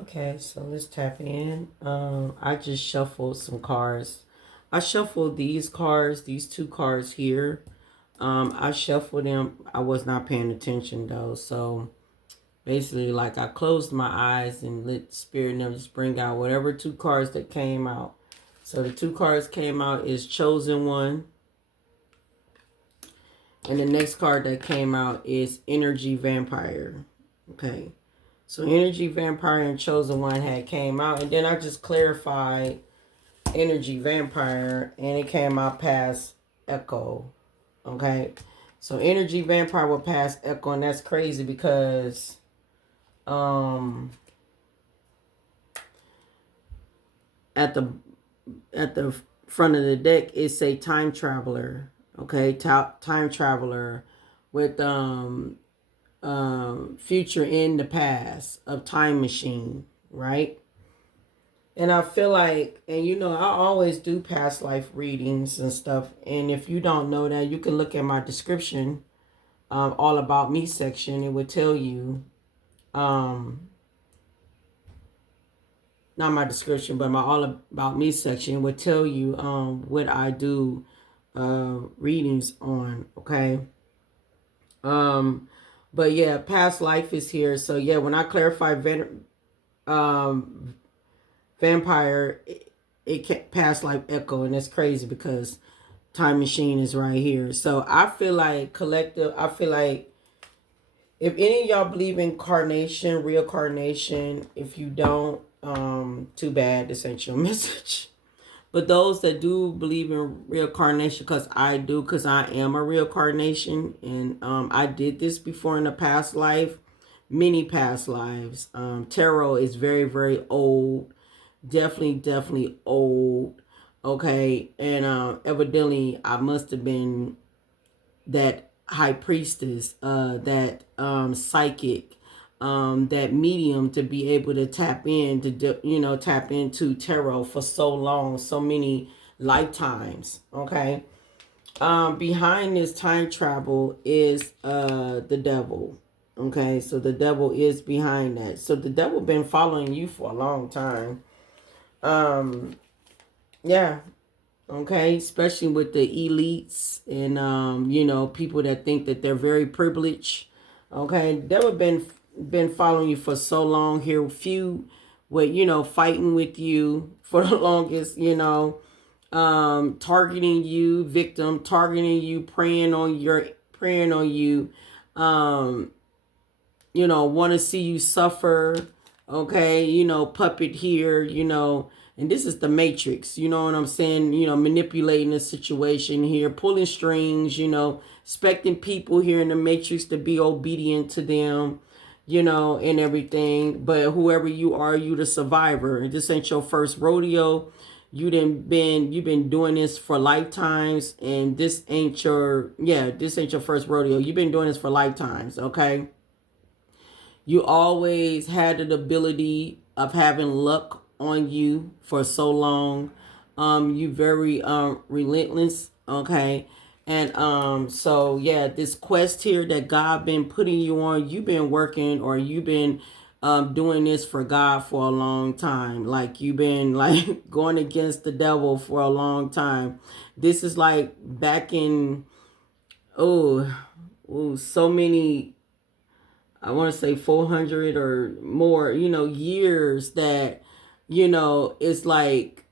Okay, so let's tap in. I just shuffled some cards. I shuffled these cards, these two cards here. I shuffled them. I was not paying attention though. So basically, like I closed my eyes and let spirit and them just bring out whatever two cards that came out. So the two cards came out is chosen one. And the next card that came out is energy vampire. Okay. So energy vampire and chosen one had came out. And then I just clarified energy vampire and it came out past echo. Okay. So energy vampire will pass echo, and that's crazy because um at the front of the deck it say time traveler. Okay, time traveler with future in the past of time machine, right? And I feel like, and you know, I always do past life readings and stuff. And if you don't know that, you can look at my description, all about me section. It would tell you, um, not my description, but my all about me section would tell you what I do readings on. Okay. But yeah, past life is here. So yeah, when I clarify um vampire, it can't pass life echo, and that's crazy because time machine is right here. So I feel like collective. I feel like if any of y'all believe in carnation, reincarnation, if you don't, too bad. This ain't your message. But those that do believe in reincarnation, because I do, because I am a reincarnation, and I did this before in a past life, many past lives. Tarot is very, very old, definitely old. Okay, and evidently I must have been that high priestess, that psychic, that medium to be able to tap in to tap into tarot for so long, so many lifetimes. Okay. Behind this time travel is the devil. Okay, so the devil is behind that. So the devil been following you for a long time. Um, yeah, okay, especially with the elites and people that think that they're very privileged. Okay, they have been following you for so long. Here few with fighting with you for the longest, targeting you, victim, targeting you, praying on you, um want to see you suffer. Okay, puppet here, and this is the matrix, you know what I'm saying? Manipulating the situation here, pulling strings, expecting people here in the matrix to be obedient to them, and everything. But whoever you are, you the survivor. And this ain't your first rodeo. You've been doing this for lifetimes, and this ain't your first rodeo. You've been doing this for lifetimes, okay? You always had the ability of having luck on you for so long. You very relentless, okay? And so yeah, this quest here that God been putting you on, you've been working, or you've been doing this for God for a long time. Like you've been like going against the devil for a long time. This is like back in so many, I want to say 400 or more, years that, it's like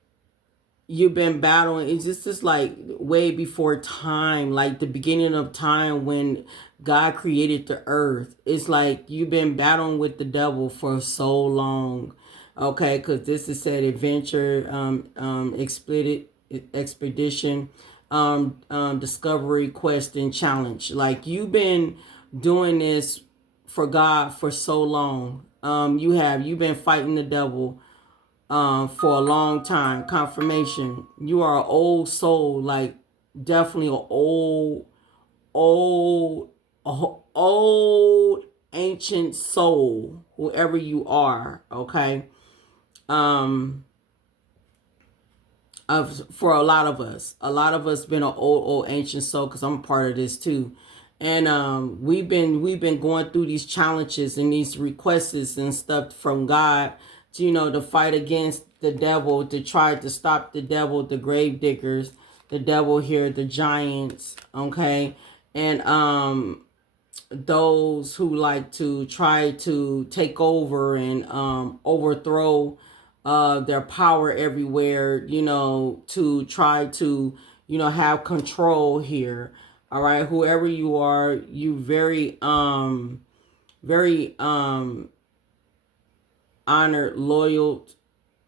you've been battling. It's just like way before time, like the beginning of time when God created the earth. It's like you've been battling with the devil for so long. Okay, because this is said adventure, expedition, discovery, quest, and challenge. Like you've been doing this for God for so long. You've been fighting the devil for a long time. Confirmation. You are an old soul, like definitely an old, old ancient soul, whoever you are, okay? Um for a lot of us been an old ancient soul, because I'm a part of this too. And we've been going through these challenges and these requests and stuff from God, to fight against the devil, to try to stop the devil, the grave diggers, the devil here, the giants, okay? And those who like to try to take over and overthrow their power everywhere, to try to, have control here. All right, whoever you are, you very honored, loyal.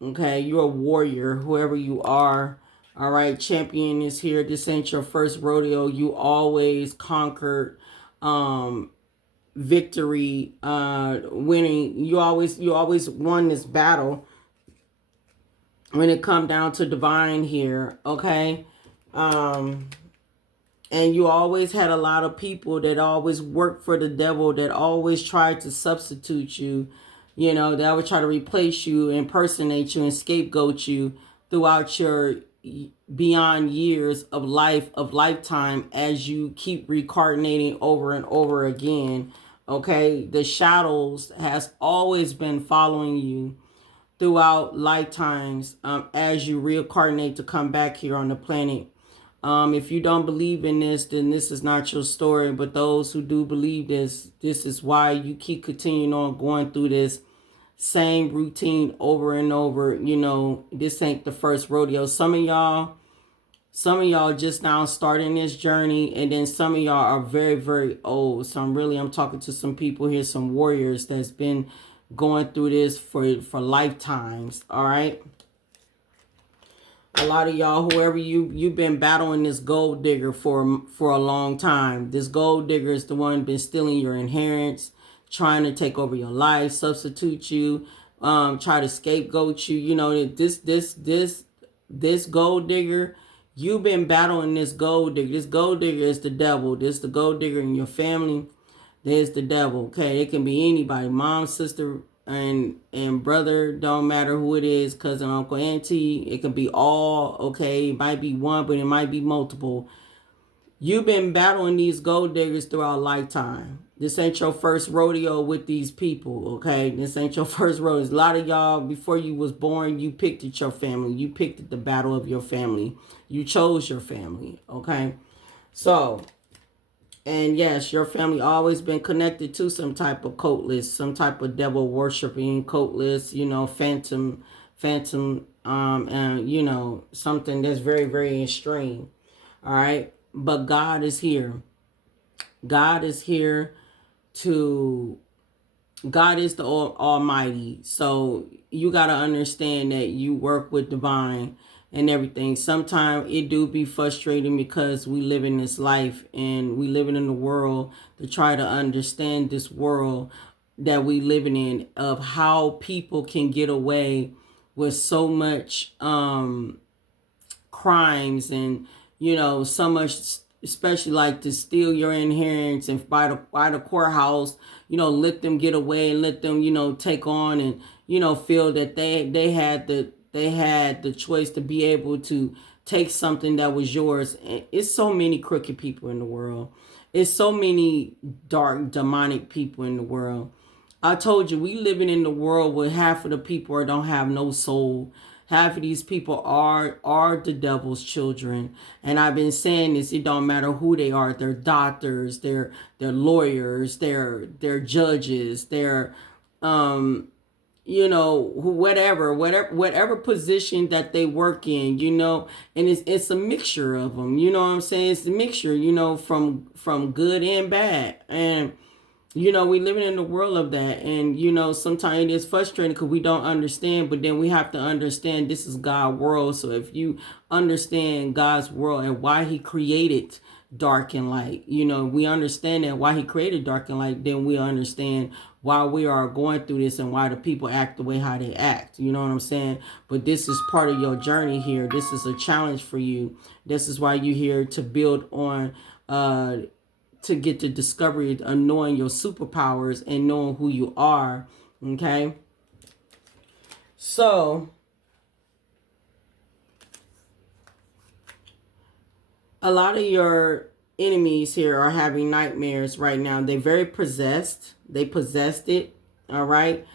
Okay, you're a warrior, whoever you are. All right, champion is here. This ain't your first rodeo. You always conquered victory, winning. You always won this battle when it come down to divine here. Okay. And you always had a lot of people that always worked for the devil, that always tried to substitute you, that would try to replace you, impersonate you, and scapegoat you throughout your beyond years of life, of lifetime, as you keep reincarnating over and over again. Okay, the shadows has always been following you throughout lifetimes, as you reincarnate to come back here on the planet. If you don't believe in this, then this is not your story. But those who do believe this is why you keep continuing on going through this same routine over and over. This ain't the first rodeo. Some of y'all just now starting this journey, and then some of y'all are very, very old. So I'm talking to some people here, some warriors that's been going through this for lifetimes. All right. A lot of y'all, whoever you've been battling this gold digger for a long time. This gold digger is the one been stealing your inheritance, trying to take over your life, substitute you, try to scapegoat you. This gold digger, you've been battling this gold digger. This gold digger is the devil. This the gold digger in your family. There's the devil. Okay, it can be anybody, mom, sister, and brother, don't matter who it is, cousin, uncle, auntie. It can be all. Okay, it might be one, but it might be multiple. You've been battling these gold diggers throughout lifetime. This ain't your first rodeo with these people. Okay, this ain't your first rodeo. A lot of y'all, before you was born, you picked at your family. You picked at the battle of your family. You chose your family. Okay, so. And yes, your family always been connected to some type of cult list, some type of devil worshiping cult list, phantom, and something that's very, very extreme. All right. But God is here. God is here to, God is the Almighty. So you got to understand that you work with divine and everything. Sometimes it do be frustrating because we live in this life and we living in the world to try to understand this world that we living in, of how people can get away with so much crimes and so much, especially like to steal your inheritance and by the courthouse, let them get away and let them take on and feel that they had the choice to be able to take something that was yours. And it's so many crooked people in the world. It's so many dark demonic people in the world. I told you, we living in the world where half of the people don't have no soul. Half of these people are the devil's children. And I've been saying this, it don't matter who they are. They're doctors, they're lawyers, they're judges, they're whatever position that they work in, and it's a mixture of them. You know what I'm saying? It's a mixture, from good and bad. And we living in the world of that. And, sometimes it is frustrating because we don't understand, but then we have to understand this is God's world. So if you understand God's world and why he created dark and light, we understand that why he created dark and light, then we understand why we are going through this and why the people act the way how they act. You know what I'm saying? But this is part of your journey here. This is a challenge for you. This is why you're here, to build on, to get the discovery of knowing your superpowers and knowing who you are. Okay. So a lot of your enemies here are having nightmares right now. They're very possessed. They possessed it. All right.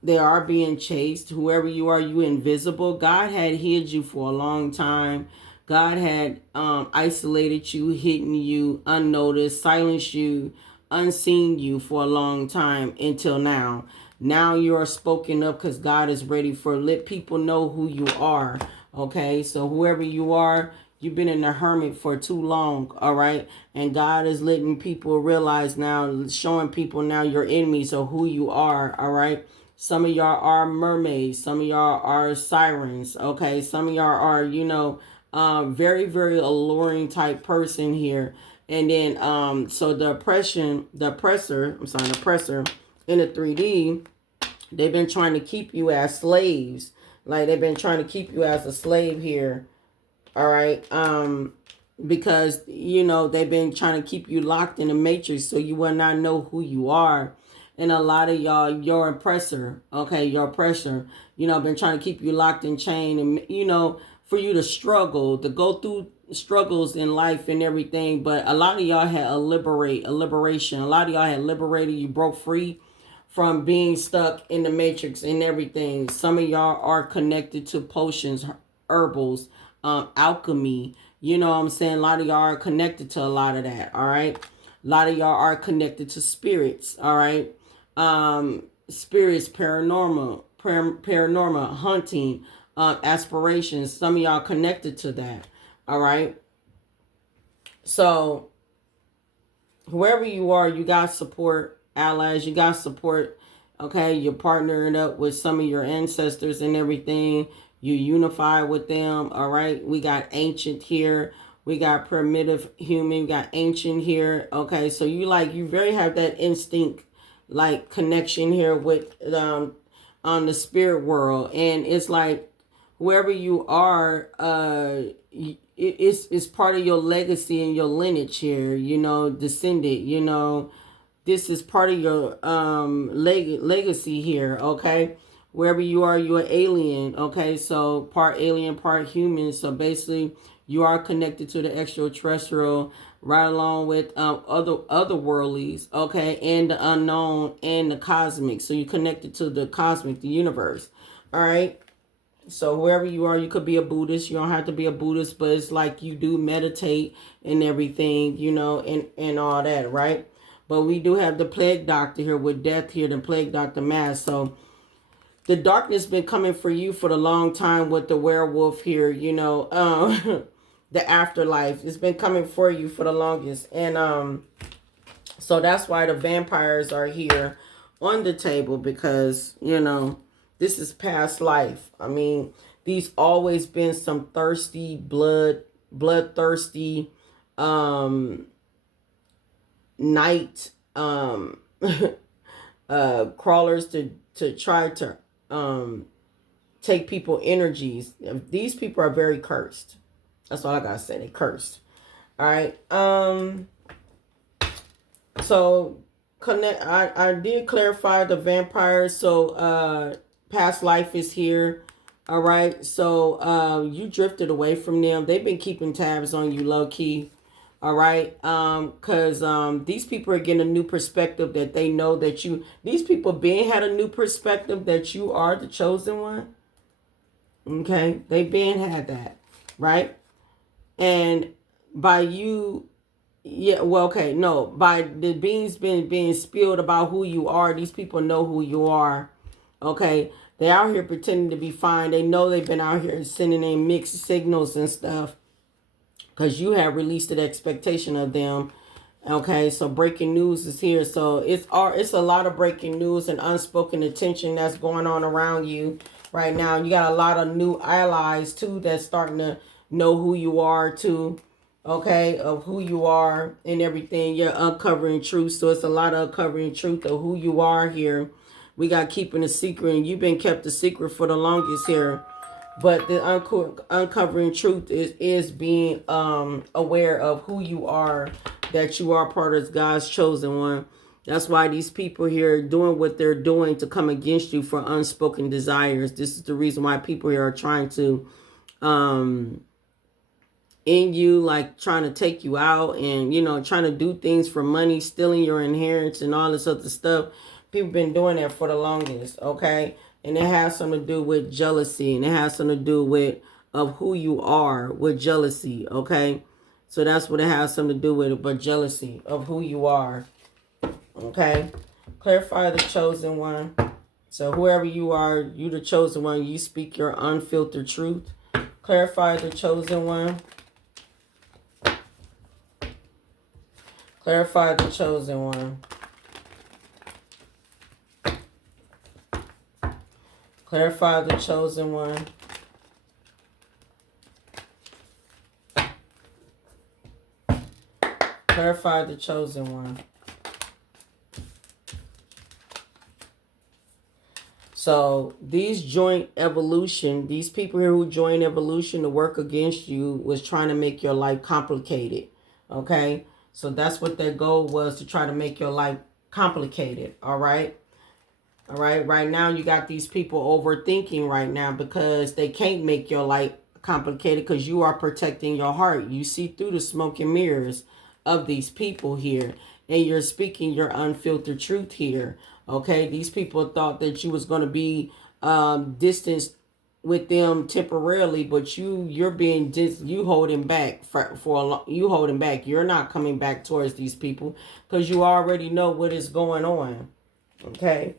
They are being chased. Whoever you are, you invisible. God had hid you for a long time. God had isolated you, hidden you, unnoticed, silenced you, unseen you for a long time until now. Now you are spoken up because God is ready for let people know who you are. Okay, so whoever you are, you've been in the hermit for too long, all right? And God is letting people realize now, showing people now your enemies or who you are, all right? Some of y'all are mermaids. Some of y'all are sirens, okay? Some of y'all are, very, very alluring type person here. And then, so the oppressor in the 3D, they've been trying to keep you as slaves. Like they've been trying to keep you as a slave here. All right. Because, they've been trying to keep you locked in the matrix so you will not know who you are. And a lot of y'all, your oppressor, okay, your oppressor, been trying to keep you locked in chain and, for you to struggle, to go through struggles in life and everything. But a lot of y'all had a liberation. A lot of y'all had liberated. You broke free from being stuck in the matrix and everything. Some of y'all are connected to potions, herbals, alchemy. You know what I'm saying? A lot of y'all are connected to a lot of that. All right. A lot of y'all are connected to spirits. All right. Spirits, paranormal, hunting, aspirations. Some of y'all connected to that. All right. So whoever you are, you got support, allies, you got support. Okay. You're partnering up with some of your ancestors and everything. You unify with them. All right. We got ancient here. We got primitive human. We got ancient here. Okay. So you very have that instinct, like connection here with on the spirit world. And it's like whoever you are, it's part of your legacy and your lineage here, descended, this is part of your legacy here. Okay. Wherever you are, you're an alien. Okay. So part alien, part human. So basically you are connected to the extraterrestrial, right along with other worldlies, okay, and the unknown and the cosmic. So you're connected to the cosmic, the universe. All right. So whoever you are, you could be a Buddhist. You don't have to be a Buddhist, but it's like you do meditate and everything, and all that, right? But we do have the plague doctor here with death here, the plague doctor mask. So the darkness been coming for you for the long time with the werewolf here, the afterlife. It's been coming for you for the longest. And so that's why the vampires are here on the table, because, this is past life. I mean, these always been some thirsty, bloodthirsty, night, crawlers to try to, take people energies. These people are very cursed. That's all I gotta say. They cursed. All right. So I did clarify the vampires. So past life is here. All right. So you drifted away from them. They've been keeping tabs on you low key. All right. Because these people are getting a new perspective that they know that these people been had a new perspective that you are the chosen one. Okay. They been had that. Right. And by you, by the beans being spilled about who you are, these people know who you are. Okay, they out here pretending to be fine. They know they've been out here sending in mixed signals and stuff because you have released an expectation of them. Okay, so breaking news is here. So it's a lot of breaking news and unspoken attention that's going on around you right now. You got a lot of new allies too that's starting to know who you are too. Okay, of who you are and everything. You're uncovering truth. So it's a lot of uncovering truth of who you are here. We got keeping a secret, and you've been kept a secret for the longest here. But the uncovering truth is being aware of who you are, that you are part of God's chosen one. That's why these people here are doing what they're doing to come against you for unspoken desires. This is the reason why people here are trying to in you, like trying to take you out and, you know, trying to do things for money, stealing your inheritance and all this other stuff. People been doing that for the longest, okay? And it has something to do with jealousy, and it has something to do with of who you are with jealousy, okay? So that's what it has something to do with, but jealousy of who you are, okay? Clarify the chosen one. So whoever you are, you the chosen one, you speak your unfiltered truth. Clarify the chosen one. Clarify the chosen one. Clarify the chosen one. Clarify the chosen one. So these joint evolution, these people here who join evolution to work against you was trying to make your life complicated. Okay? So that's what their goal was, to try to make your life complicated. All right? All right? Right now you got these people overthinking right now because they can't make your life complicated because you are protecting your heart. You see through the smoke and mirrors of these people here, and you're speaking your unfiltered truth here. Okay, these people thought that you was going to be distanced with them temporarily, but you're being you holding back you holding back. You're not coming back towards these people because you already know what is going on. Okay.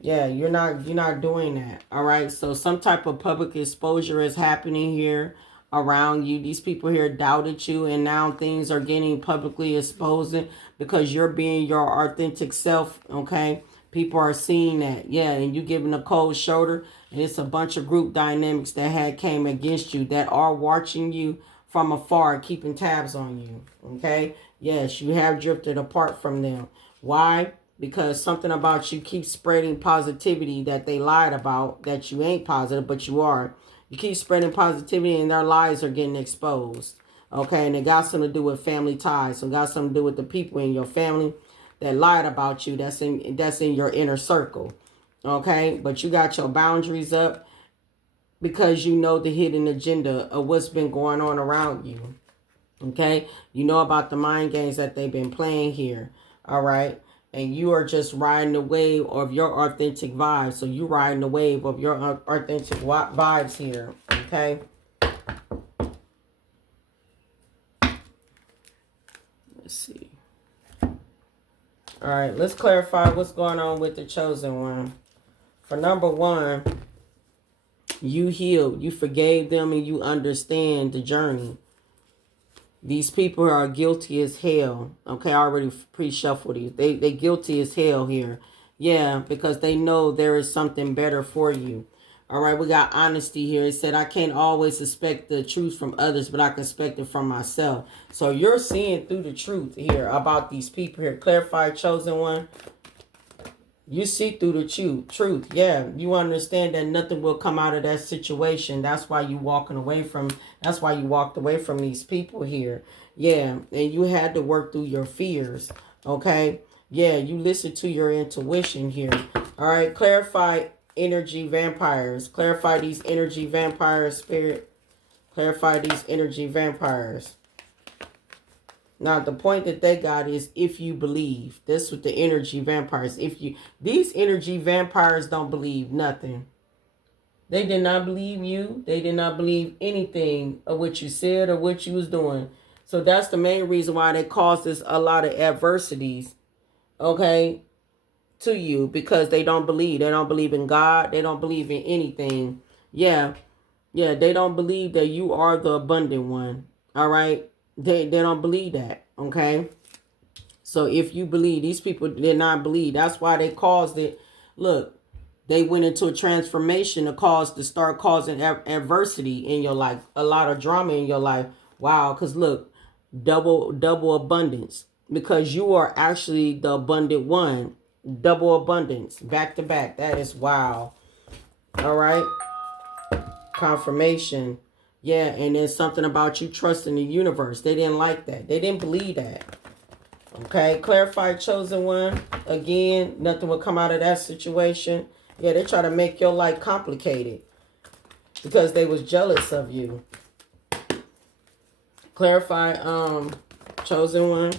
Yeah, you're not doing that. All right. So some type of public exposure is happening here around you. These people here doubted you, and now things are getting publicly exposed because you're being your authentic self. Okay. People are seeing that. Yeah, and you giving a cold shoulder, and it's a bunch of group dynamics that had came against you that are watching you from afar, keeping tabs on you. Okay. Yes, you have drifted apart from them. Why? Because something about you keeps spreading positivity that they lied about, that you ain't positive, but you are. You keep spreading positivity and their lies are getting exposed. Okay, and it got something to do with family ties. So it got something to do with the people in your family that lied about you, that's in your inner circle. Okay, but you got your boundaries up because you know the hidden agenda of what's been going on around you. Okay, you know about the mind games that they've been playing here. All right. And you are just riding the wave of your authentic vibes. So you riding the wave of your authentic vibes here. Okay. Let's see. All right. Let's clarify what's going on with the chosen one. For number one, you healed. You forgave them and you understand the journey. These people are guilty as hell. Okay, I already pre-shuffled these. They guilty as hell here. Yeah, because they know there is something better for you. All right, we got honesty here. It said, I can't always expect the truth from others, but I can expect it from myself. So you're seeing through the truth here about these people here. Clarify, chosen one. You see through the truth. Yeah, you understand that nothing will come out of that situation. That's why you walked away from these people here. Yeah, and you had to work through your fears. Okay. Yeah, you listen to your intuition here. All right, clarify energy vampires. Clarify these energy vampires, spirit. Clarify these energy vampires. Now, the point that they got is if you believe. This with the energy vampires. These energy vampires don't believe nothing. They did not believe you. They did not believe anything of what you said or what you was doing. So that's the main reason why they caused us a lot of adversities, okay, to you, because they don't believe. They don't believe in God. They don't believe in anything. Yeah. Yeah, they don't believe that you are the abundant one. All right? They don't believe that, okay? So if you believe, these people did not believe. That's why they caused it. Look, they went into a transformation to start causing adversity in your life, a lot of drama in your life. Wow, because look, double abundance, because you are actually the abundant one. Double abundance, back to back. That is wow. All right. Confirmation. Yeah, and then something about you trusting the universe. They didn't like that. They didn't believe that. Okay, clarify, chosen one. Again, nothing will come out of that situation. Yeah, they try to make your life complicated because they was jealous of you. Clarify, chosen one.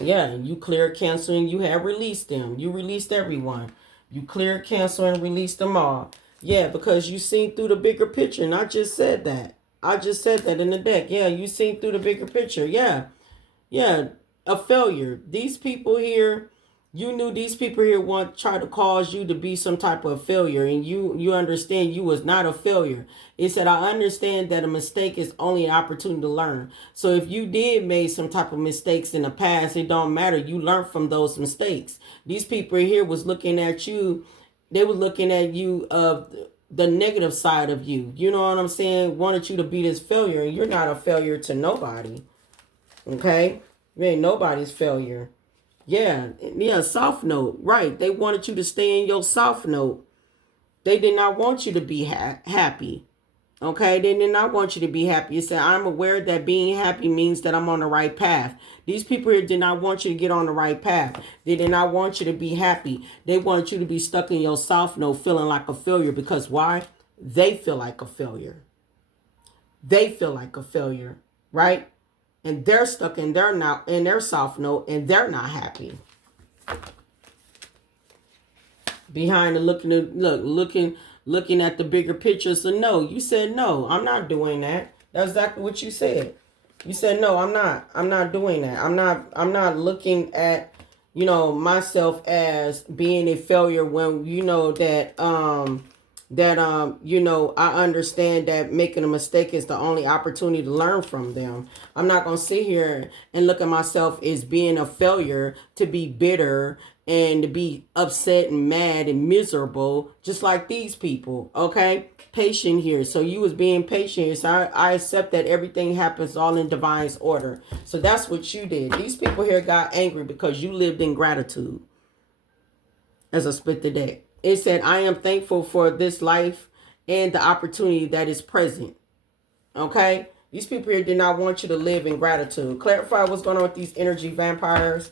Yeah, you cleared, cancel, and you have released them. You released everyone. You cleared, cancel, and released them all. Yeah, because you seen through the bigger picture, and I just said that. I just said that in the deck. Yeah, you seen through the bigger picture. Yeah, yeah, a failure. These people here, you knew these people here want try to cause you to be some type of failure, and you understand you was not a failure. It said, I understand that a mistake is only an opportunity to learn. So if you did made some type of mistakes in the past, it don't matter. You learned from those mistakes. These people here was looking at you. They were looking at you of the negative side of you. You know what I'm saying? Wanted you to be this failure, and you're not a failure to nobody. Okay? You ain't nobody's failure. Yeah, yeah, soft note. Right. They wanted you to stay in your soft note. They did not want you to be happy. Okay, they did not want you to be happy. You said, I'm aware that being happy means that I'm on the right path. These people here did not want you to get on the right path. They did not want you to be happy. They wanted you to be stuck in your soft note feeling like a failure. Because why? They feel like a failure. They feel like a failure, right? And they're stuck in their soft note, and they're not happy. Behind the looking at the bigger picture. So no, you said no, I'm not doing that. That's exactly what you said. You said no, I'm not doing that. I'm not looking at, myself as being a failure when I understand that making a mistake is the only opportunity to learn from them. I'm not going to sit here and look at myself as being a failure, to be bitter and to be upset and mad and miserable, just like these people. Okay? Patient here. So you was being patient here. So I accept that everything happens all in divine's order. So that's what you did. These people here got angry because you lived in gratitude. As I split the deck, it said, I am thankful for this life and the opportunity that is present. Okay? These people here did not want you to live in gratitude. Clarify what's going on with these energy vampires.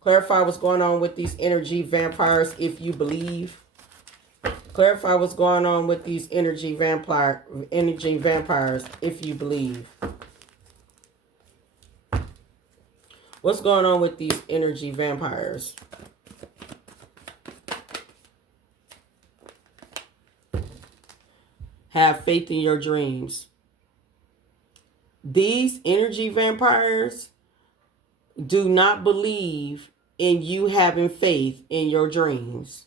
Clarify what's going on with these energy vampires if you believe. Clarify what's going on with these energy vampires if you believe. What's going on with these energy vampires? Have faith in your dreams. These energy vampires do not believe in you having faith in your dreams.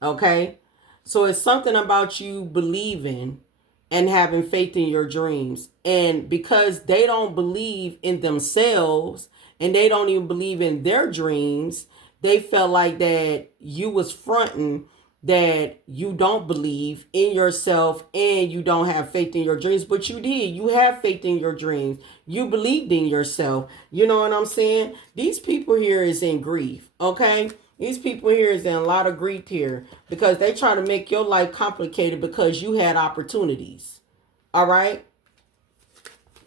Okay? So it's something about you believing and having faith in your dreams. And because they don't believe in themselves and they don't even believe in their dreams, they felt like that you was fronting that you don't believe in yourself and you don't have faith in your dreams. But you did. You have faith in your dreams. You believed in yourself. You know what I'm saying? These people here is in grief. Okay? These people here is in a lot of grief here because they try to make your life complicated because you had opportunities. All right?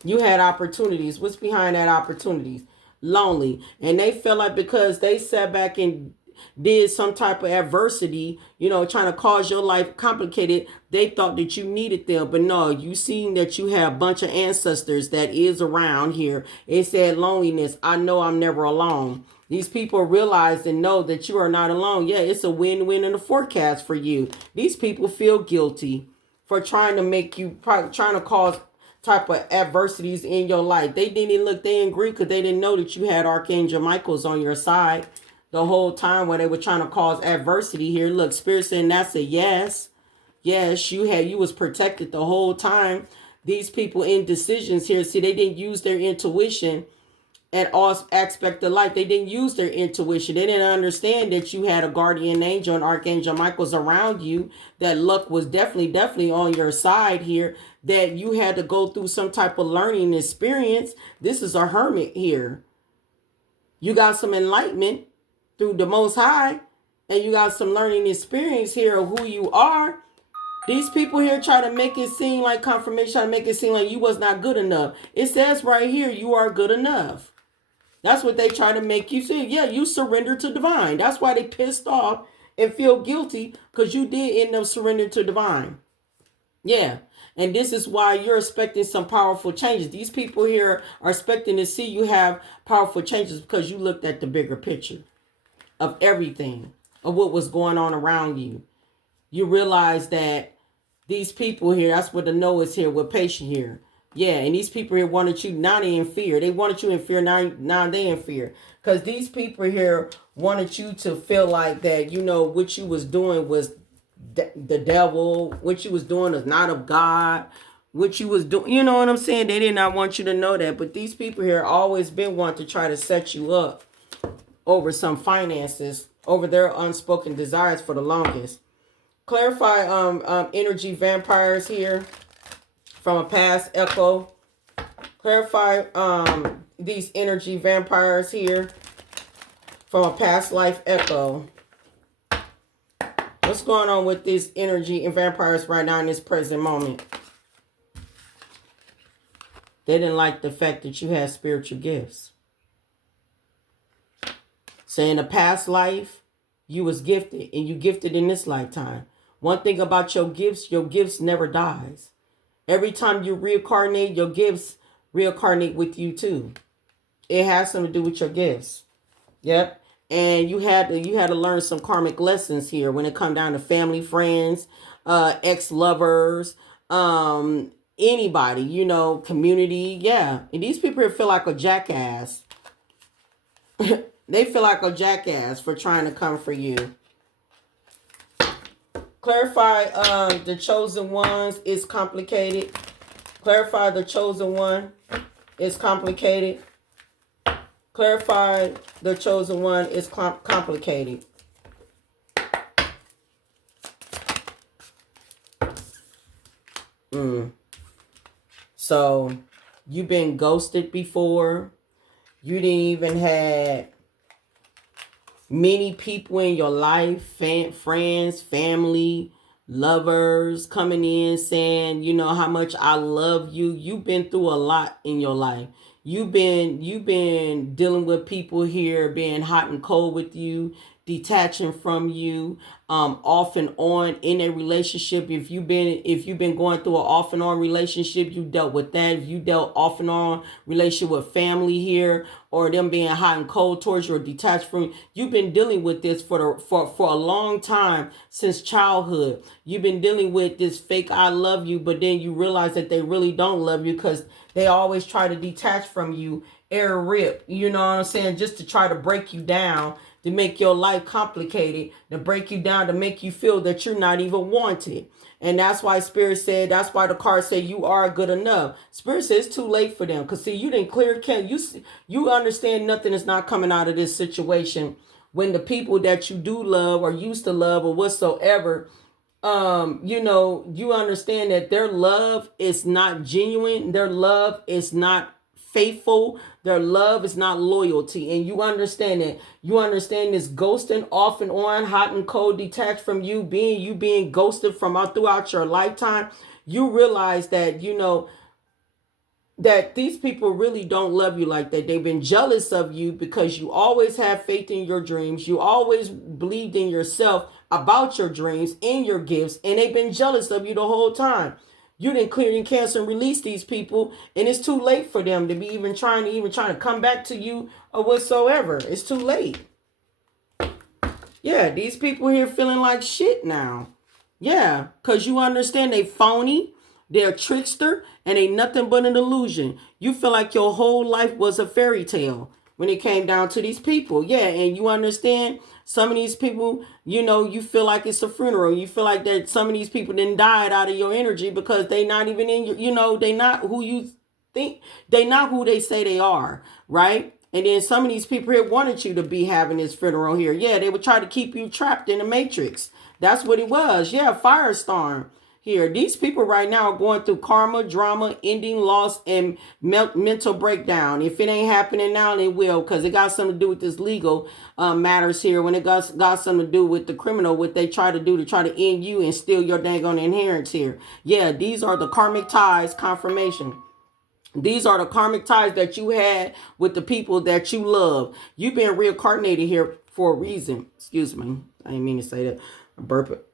You had opportunities. What's behind that opportunities? Lonely. And they feel like because they sat back and did some type of adversity, trying to cause your life complicated, they thought that you needed them. But no, you seen that you have a bunch of ancestors that is around here. It said loneliness. I know I'm never alone. These people realize and know that you are not alone. Yeah, it's a win-win in the forecast for you. These people feel guilty for trying to make you, trying to cause type of adversities in your life. They didn't look, they didn't agree because they didn't know that you had Archangel Michael's on your side the whole time when they were trying to cause adversity here. Look, Spirit saying that's a yes. Yes, you was protected the whole time. These people in decisions here, see, they didn't use their intuition at all aspect of life. They didn't use their intuition. They didn't understand that you had a guardian angel and Archangel Michael's around you, that luck was definitely on your side here, that you had to go through some type of learning experience. This is a hermit here. You got some enlightenment through the Most High, and you got some learning experience here of who you are. These people here try to make it seem like confirmation, try to make it seem like you was not good enough. It says right here, you are good enough. That's what they try to make you see. Yeah, you surrender to divine. That's why they pissed off and feel guilty, because you did end up surrendering to divine. Yeah. And this is why you're expecting some powerful changes. These people here are expecting to see you have powerful changes because you looked at the bigger picture of everything, of what was going on around you. You realize that these people here, that's what the no is here, with patient here. Yeah, and these people here wanted you, now they in fear. They wanted you in fear, now they in fear. Because these people here wanted you to feel like that, you know, what you was doing was the devil. What you was doing is not of God. What you was doing, you know what I'm saying? They did not want you to know that. But these people here always been wanting to try to set you up over some finances, over their unspoken desires for the longest. Clarify energy vampires here from a past echo. Clarify these energy vampires here from a past life echo. What's going on with these energy and vampires right now in this present moment? They didn't like the fact that you had spiritual gifts. So in a past life, you was gifted, and you gifted in this lifetime. One thing about your gifts never dies. Every time you reincarnate, your gifts reincarnate with you too. It has something to do with your gifts. Yep. And you had to learn some karmic lessons here when it come down to family, friends, ex-lovers, anybody, you know, community. Yeah. And these people here feel like a jackass. They feel like a jackass for trying to come for you. Clarify the chosen ones is complicated. Clarify the chosen one is complicated. Clarify the chosen one is complicated. So you've been ghosted before. You didn't even have many people in your life, friends, family, lovers coming in saying, you know, how much I love you. You've been through a lot in your life. You've been dealing with people here being hot and cold with you, detaching from you, off and on in a relationship. If you've been going through an off and on relationship, you dealt with that. If you dealt off and on relationship with family here, or them being hot and cold towards you or detached from you, you've been dealing with this for a long time, since childhood. You've been dealing with this fake I love you, but then you realize that they really don't love you because they always try to detach from you, air rip, you know what I'm saying, just to try to break you down, to make your life complicated, to break you down, to make you feel that you're not even wanted. And that's why Spirit said, that's why the card said you are good enough. Spirit says it's too late for them. Because see, you didn't clear, you understand nothing is not coming out of this situation when the people that you do love or used to love or whatsoever, you know, you understand that their love is not genuine. Their love is not faithful. Their love is not loyalty. And you understand that. You understand this ghosting off and on, hot and cold, detached from you being ghosted from throughout your lifetime. You realize that, you know, that these people really don't love you like that. They've been jealous of you because you always have faith in your dreams. You always believed in yourself about your dreams and your gifts, and they've been jealous of you the whole time. You didn't clear and cancel and release these people, and it's too late for them to be even trying to come back to you or whatsoever. It's too late. Yeah, these people here feeling like shit now. Yeah, because you understand they phony. They're a trickster, and ain't nothing but an illusion. You feel like your whole life was a fairy tale when it came down to these people. Yeah, and you understand some of these people, you know, you feel like it's a funeral. You feel like that some of these people didn't died out of your energy because they not even in your, you know, they not who you think, they not who they say they are, right? And then some of these people here wanted you to be having this funeral here. Yeah, they would try to keep you trapped in the matrix. That's what it was. Yeah, firestorm here. These people right now are going through karma, drama, ending, loss, and mental breakdown. If it ain't happening now, it will, because it got something to do with this legal matters here. When it got something to do with the criminal, what they try to do to try to end you and steal your dang on inheritance here. Yeah, these are the karmic ties confirmation. These are the karmic ties that you had with the people that you love. You've been reincarnated here for a reason. Excuse me. I didn't mean to say that. I burp it.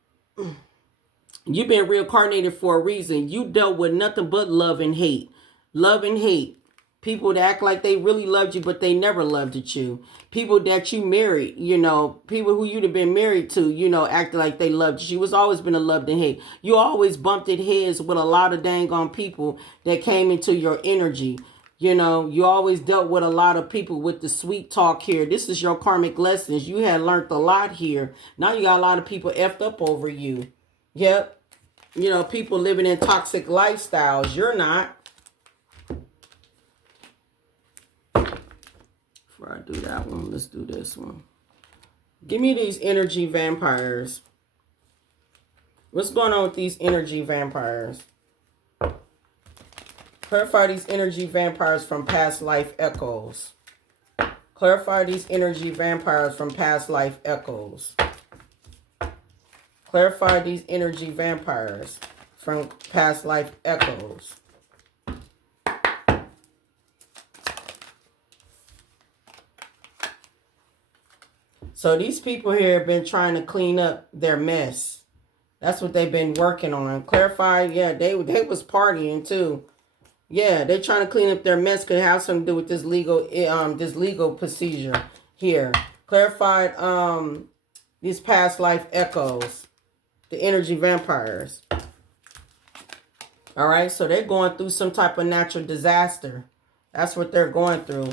You've been reincarnated for a reason. You dealt with nothing but love and hate. Love and hate. People that act like they really loved you, but they never loved you. People that you married, you know, people who you'd have been married to, you know, acting like they loved you. She was always been a loved and hate. You always bumped heads with a lot of dang on people that came into your energy. You know, you always dealt with a lot of people with the sweet talk here. This is your karmic lessons. You had learned a lot here. Now you got a lot of people effed up over you. Yep. You know, people living in toxic lifestyles. You're not. Before I do that one, let's do this one. Give me these energy vampires. What's going on with these energy vampires? Clarify these energy vampires from past life echoes. Clarify these energy vampires from past life echoes. Clarify these energy vampires from past life echoes. So these people here have been trying to clean up their mess. That's what they've been working on. Clarify, yeah, they was partying too. Yeah, they're trying to clean up their mess. Could have something to do with this legal procedure here. Clarified these past life echoes. The energy vampires. All right, so they're going through some type of natural disaster. That's what they're going through.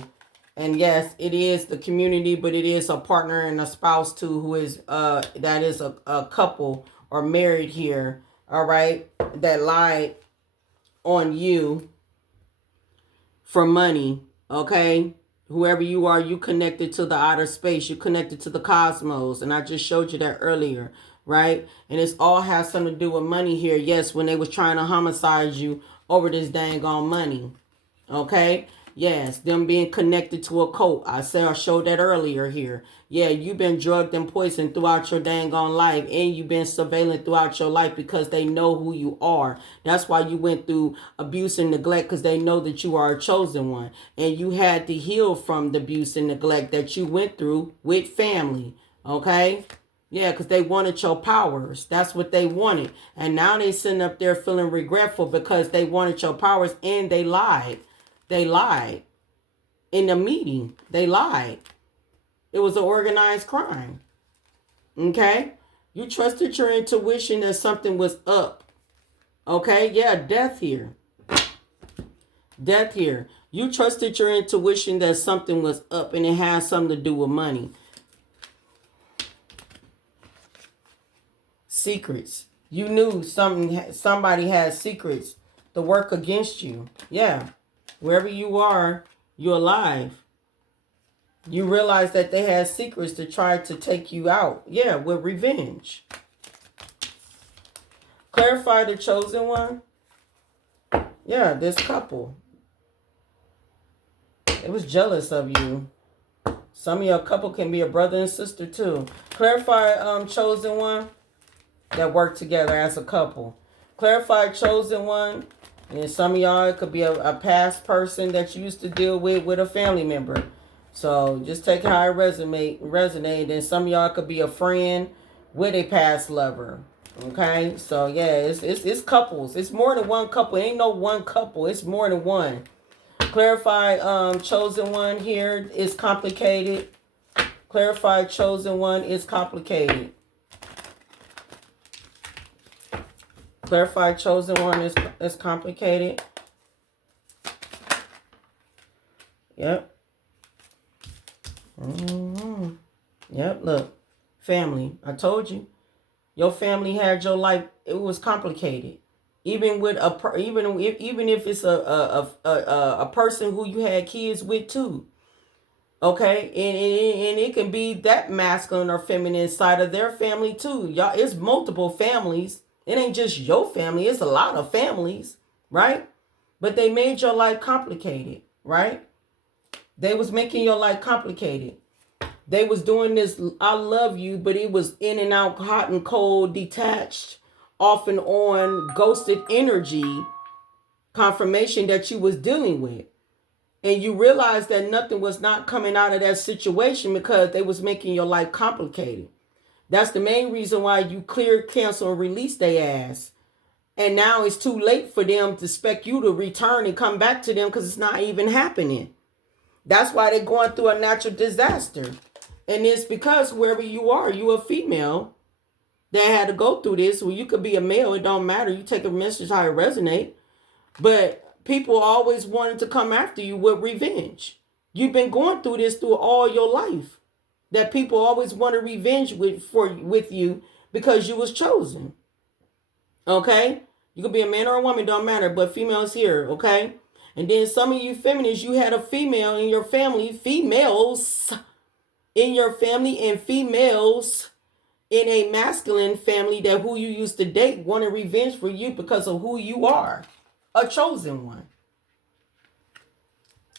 And yes, it is the community, but it is a partner and a spouse too, who is that is a couple or married here. All right, that lied on you for money. Okay, whoever you are, you connected to the outer space. You connected to the cosmos, and I just showed you that earlier. Right? And it's all has something to do with money here. Yes, when they was trying to homicide you over this dang on money. Okay? Yes, them being connected to a cult. I showed that earlier here. Yeah, you've been drugged and poisoned throughout your dang on life, and you've been surveilled throughout your life because they know who you are. That's why you went through abuse and neglect, because they know that you are a chosen one. And you had to heal from the abuse and neglect that you went through with family. Okay? Yeah, because they wanted your powers. That's what they wanted. And now they sitting up there feeling regretful because they wanted your powers, and they lied. They lied. In the meeting, they lied. It was an organized crime. Okay? You trusted your intuition that something was up. Okay? Yeah, death here. Death here. You trusted your intuition that something was up, and it has something to do with money. Secrets. You knew somebody had secrets to work against you. Yeah. Wherever you are, you're alive. You realize that they had secrets to try to take you out. Yeah, with revenge. Clarify the chosen one. Yeah, this couple. It was jealous of you. Some of your couple can be a brother and sister too. Clarify chosen one. That work together as a couple. Clarify chosen one. And some of y'all, it could be a past person that you used to deal with a family member. So just take how it resonate. And some of y'all could be a friend with a past lover. Okay? So yeah, it's couples. It's more than one couple. It ain't no one couple. It's more than one. Clarify chosen one here is complicated. Clarify chosen one is complicated. Clarify chosen one is complicated. Yep. Yep, look. Family. I told you. Your family had your life. It was complicated. Even with even if it's a person who you had kids with too. Okay? And it can be that masculine or feminine side of their family too. Y'all, it's multiple families. It ain't just your family. It's a lot of families, right? But they made your life complicated, right? They was making your life complicated. They was doing this, I love you, but it was in and out, hot and cold, detached, off and on, ghosted energy confirmation that you was dealing with. And you realized that nothing was not coming out of that situation because they was making your life complicated. That's the main reason why you clear, cancel, and release their ass. And now it's too late for them to expect you to return and come back to them because it's not even happening. That's why they're going through a natural disaster. And it's because wherever you are, you a female that had to go through this. Well, you could be a male. It don't matter. You take a message how it resonate. But people always wanted to come after you with revenge. You've been going through this through all your life. That people always want to revenge with you because you was chosen. Okay? You could be a man or a woman, don't matter. But females here, okay? And then some of you feminists, you had a female in your family, females in your family, and females in a masculine family that who you used to date wanted revenge for you because of who you are. A chosen one.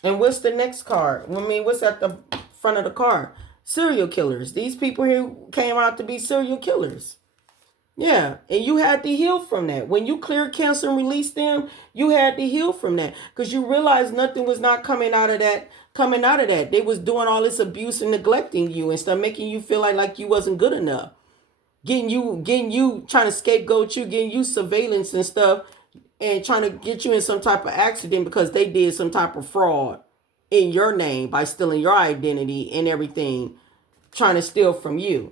And what's the next card? I mean, what's at the front of the card? Serial killers. These people here came out to be serial killers. Yeah, and you had to heal from that. When you clear, cancel, and release them, you had to heal from that because you realized nothing was not coming out of that. They was doing all this abuse and neglecting you and stuff, making you feel like you wasn't good enough. Getting you trying to scapegoat you, getting you surveillance and stuff, and trying to get you in some type of accident because they did some type of fraud in your name by stealing your identity and everything, trying to steal from you.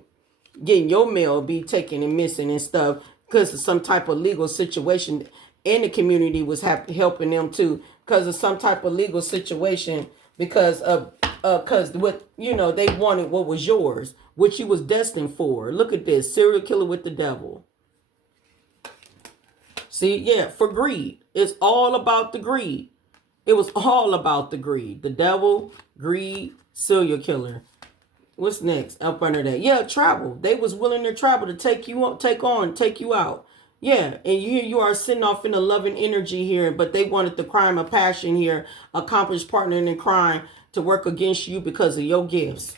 Getting your mail be taken and missing and stuff because of some type of legal situation, and the community was helping them too because of some type of legal situation because what they wanted what was yours, which you was destined for. Look at this, serial killer with the devil. See, yeah, for greed. It's all about the greed. It was all about the greed. The devil, greed, serial killer. What's next up under that? Yeah, travel. They was willing to travel to take you out. Yeah, and you are sitting off in a loving energy here, but they wanted the crime of passion here, accomplished partner in crime, to work against you because of your gifts.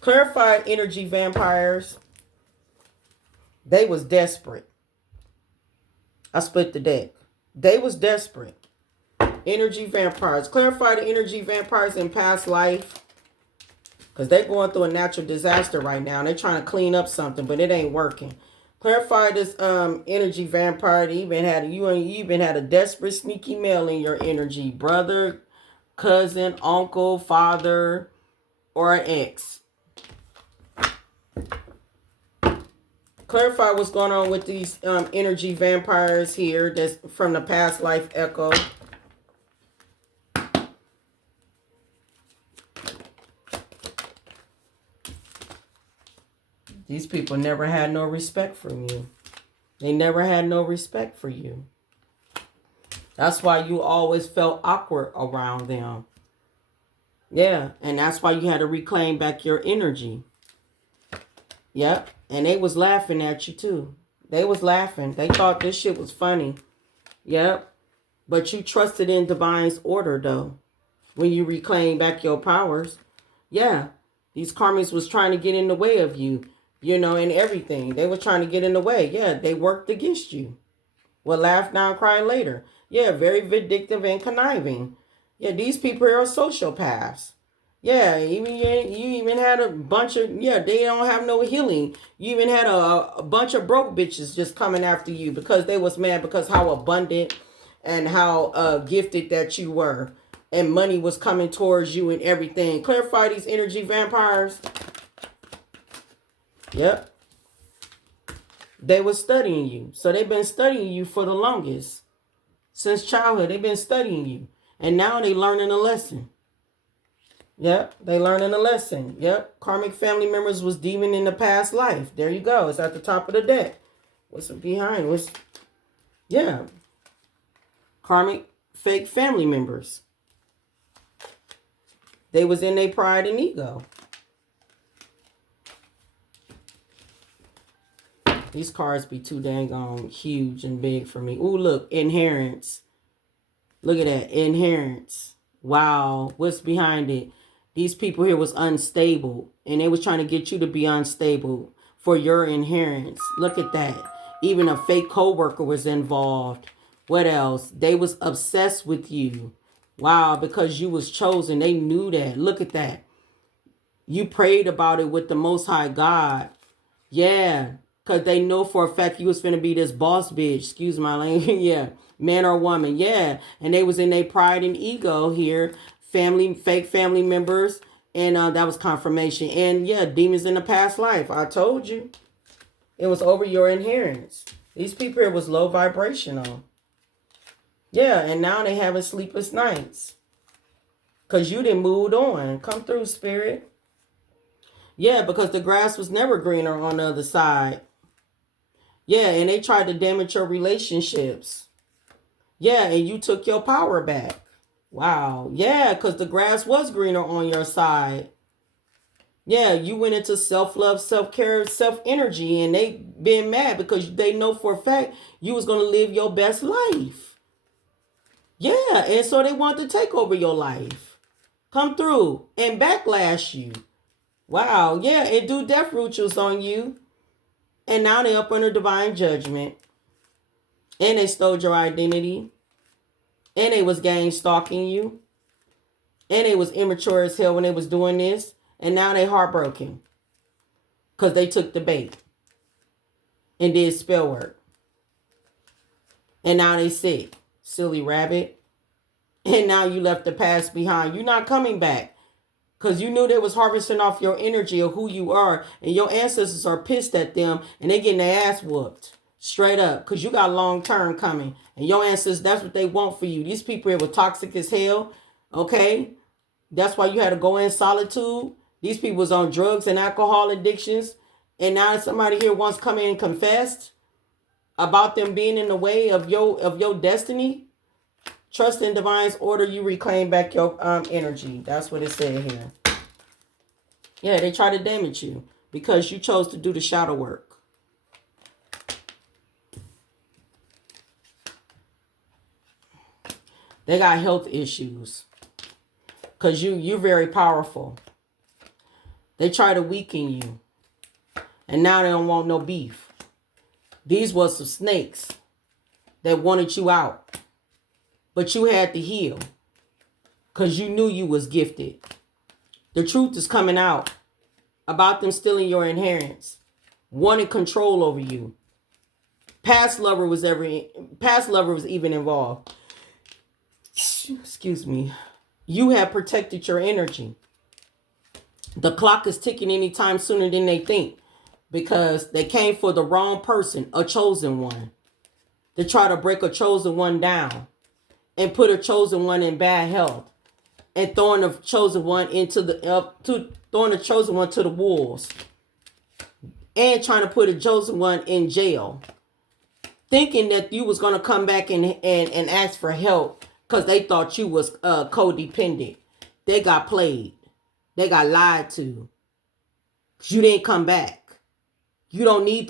Clarified energy vampires. They was desperate. I split the deck. They was desperate. Energy vampires. Clarify the energy vampires in past life. Because they're going through a natural disaster right now. And they're trying to clean up something, but it ain't working. Clarify this energy vampire. You even had a desperate, sneaky male in your energy. Brother, cousin, uncle, father, or an ex. Clarify what's going on with these energy vampires here. That's from the past life echo. These people never had no respect from you. They never had no respect for you. That's why you always felt awkward around them. Yeah, and that's why you had to reclaim back your energy. Yep, and they was laughing at you too. They was laughing. They thought this shit was funny. Yep, but you trusted in divine's order though. When you reclaim back your powers. Yeah, these karmics was trying to get in the way of you. And everything. They were trying to get in the way. Yeah, they worked against you. Will laugh now, cry later. Yeah, very vindictive and conniving. Yeah, these people are sociopaths. Yeah, you even had a bunch of, they don't have no healing. You even had a bunch of broke bitches just coming after you because they was mad because how abundant and how gifted that you were. And money was coming towards you and everything. Clarify these energy vampires. Yep. They were studying you. So they've been studying you for the longest. Since childhood, they've been studying you. And now they learning a lesson. Yep. They learning a lesson. Yep. Karmic family members was demon in the past life. There you go. It's at the top of the deck. What's behind? Yeah. Karmic fake family members. They was in their pride and ego. These cards be too dang on huge and big for me. Ooh, look, inherence. Look at that, inherence. Wow, what's behind it? These people here was unstable, and they was trying to get you to be unstable for your inherence. Look at that. Even a fake co-worker was involved. What else? They was obsessed with you. Wow, because you was chosen. They knew that. Look at that. You prayed about it with the Most High God. Yeah. Because they know for a fact you was finna be this boss bitch. Excuse my language. Yeah. Man or woman. Yeah. And they was in their pride and ego here. Fake family members. And that was confirmation. And yeah, demons in the past life. I told you. It was over your inheritance. These people here was low vibrational. Yeah. And now they having sleepless nights. Because you didn't moved on. Come through, spirit. Yeah, because the grass was never greener on the other side. Yeah, and they tried to damage your relationships. Yeah, and you took your power back. Wow. Yeah, because the grass was greener on your side. Yeah, you went into self-love, self-care, self-energy, and they been mad because they know for a fact you was going to live your best life. Yeah, and so they want to take over your life. Come through and backlash you. Wow, yeah, and do death rituals on you. And now they up under divine judgment. And they stole your identity. And they was gang stalking you. And they was immature as hell when they was doing this. And now they heartbroken. Because they took the bait. And did spell work. And now they sick. Silly rabbit. And now you left the past behind. You're not coming back. Because you knew they was harvesting off your energy of who you are. And your ancestors are pissed at them. And they getting their ass whooped. Straight up. Because you got long term coming. And your ancestors, that's what they want for you. These people here were toxic as hell. Okay? That's why you had to go in solitude. These people was on drugs and alcohol addictions. And now somebody here wants to come in and confessed about them being in the way of your destiny. Trust in divine's order, you reclaim back your energy. That's what it said here. Yeah, they try to damage you because you chose to do the shadow work. They got health issues because you're very powerful. They try to weaken you. And now they don't want no beef. These was some snakes that wanted you out. But you had to heal. Because you knew you was gifted. The truth is coming out about them stealing your inheritance. Wanting control over you. Past lover was even involved. Excuse me. You have protected your energy. The clock is ticking anytime sooner than they think. Because they came for the wrong person, a chosen one. To try to break a chosen one down. And put a chosen one in bad health. And throwing the chosen one to the wolves. And trying to put a chosen one in jail. Thinking that you was going to come back and ask for help. Because they thought you was codependent. They got played. They got lied to. You didn't come back. You don't need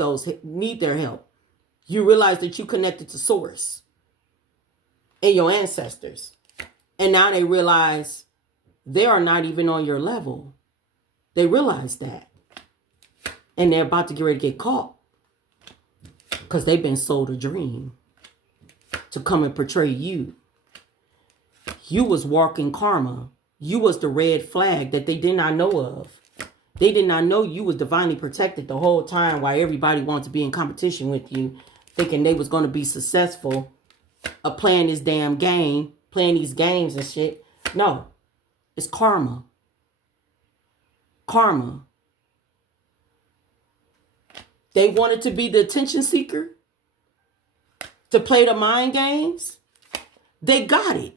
their help. You realize that you connected to source. And your ancestors. And now they realize they are not even on your level. They realize that. And they're about to get ready to get caught. Because they've been sold a dream. To come and portray you. You was walking karma. You was the red flag that they did not know of. They did not know you was divinely protected the whole time while everybody wanted to be in competition with you. Thinking they was going to be successful. Playing this damn game. Playing these games and shit. No. It's karma. Karma. They wanted to be the attention seeker. To play the mind games. They got it.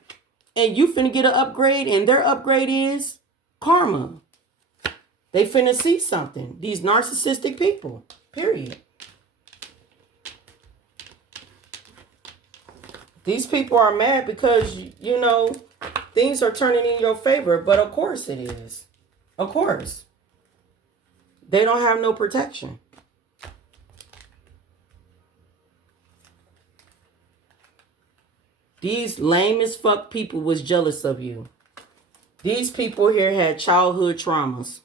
And you finna get an upgrade. And their upgrade is karma. They finna see something. These narcissistic people. Period. These people are mad because, you know, things are turning in your favor. But of course it is. Of course. They don't have no protection. These lame as fuck people was jealous of you. These people here had childhood traumas.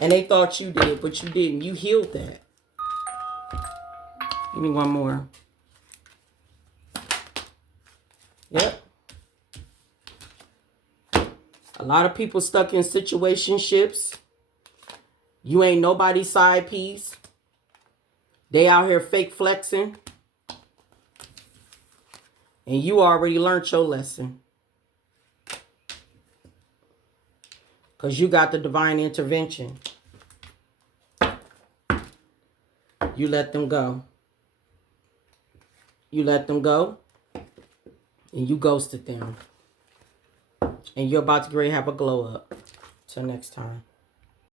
And they thought you did, but you didn't. You healed that. Give me one more. Yep. A A lot of people stuck in situationships. You ain't nobody's side piece. They out here fake flexing. And you already learned your lesson. Because you got the divine intervention. You let them go. You let them go. And you ghosted them. And you're about to have a glow up. Till next time.